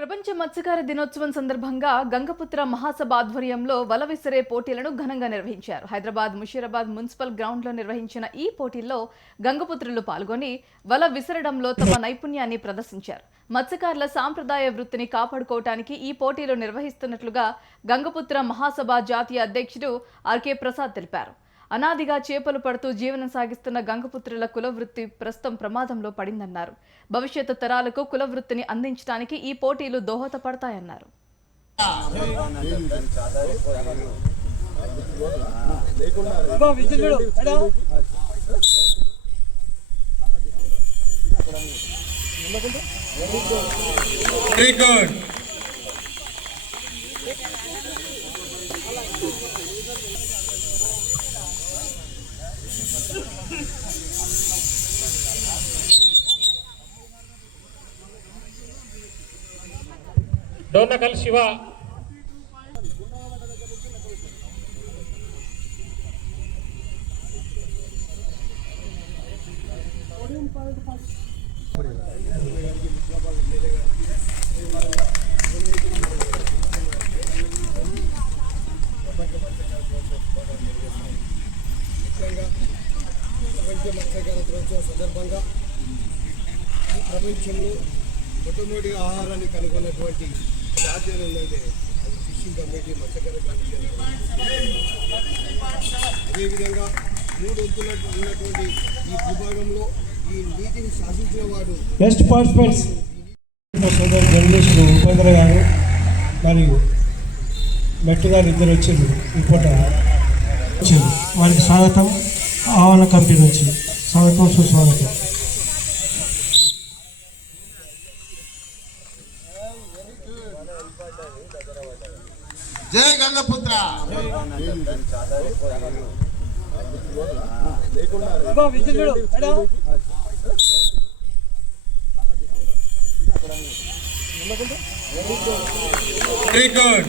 ప్రపంచ మత్స్యకార దినోత్సవం సందర్భంగా గంగపుత్ర మహాసభ ఆధ్వర్యంలో వల విసిరే పోటీలను ఘనంగా నిర్వహించారు. హైదరాబాద్ ముషీరాబాద్ మున్సిపల్ గ్రౌండ్లో నిర్వహించిన ఈ పోటీల్లో గంగపుత్రులు పాల్గొని వల విసరడంలో తమ నైపుణ్యాన్ని ప్రదర్శించారు. మత్స్యకారుల సాంప్రదాయ వృత్తిని కాపాడుకోవటానికి ఈ పోటీలు నిర్వహిస్తున్నట్లుగా గంగపుత్ర మహాసభ జాతీయ అధ్యక్షుడు ఆర్కే ప్రసాద్ తెలిపారు. అనాదిగా చేపలు పడుతూ జీవనం సాగిస్తున్న గంగపుత్రుల కులవృత్తి ప్రస్తుతం ప్రమాదంలో పడిందన్నారు. భవిష్యత్తు తరాలకు కులవృత్తిని అందించడానికి ఈ పోటీలు దోహదపడతాయన్నారు. Good. డోర్నకల్ శివ ముఖ్యంగా ప్రపంచ మత్స్యకార దినోత్సవం సందర్భంగా ఈ ప్రపంచంలో మొట్టమొదటి ఆహారాన్ని కనుగొన్నటువంటి జాతీయం ఏంటంటే అది ఫిషింగ్ కమిటీ మత్స్యకార కమిటీ అదేవిధంగా మూడు వంతుల ఉన్నటువంటి ఈ భూభాగంలో ఈ నీటిని శాసించిన వాడు బెస్ట్ పార్టిసిపెంట్స్ జర్నలిస్టులు ఉపేంద్ర గారు మరియు మెట్టు గారు ఇద్దరు వచ్చారు. రిపోర్ట్ వారికి స్వాగతం. ఆహ్వాన కమిటీ నుంచి స్వాగతం సుస్వాగతం. జై గంగపుత్ర వెరీ గుడ్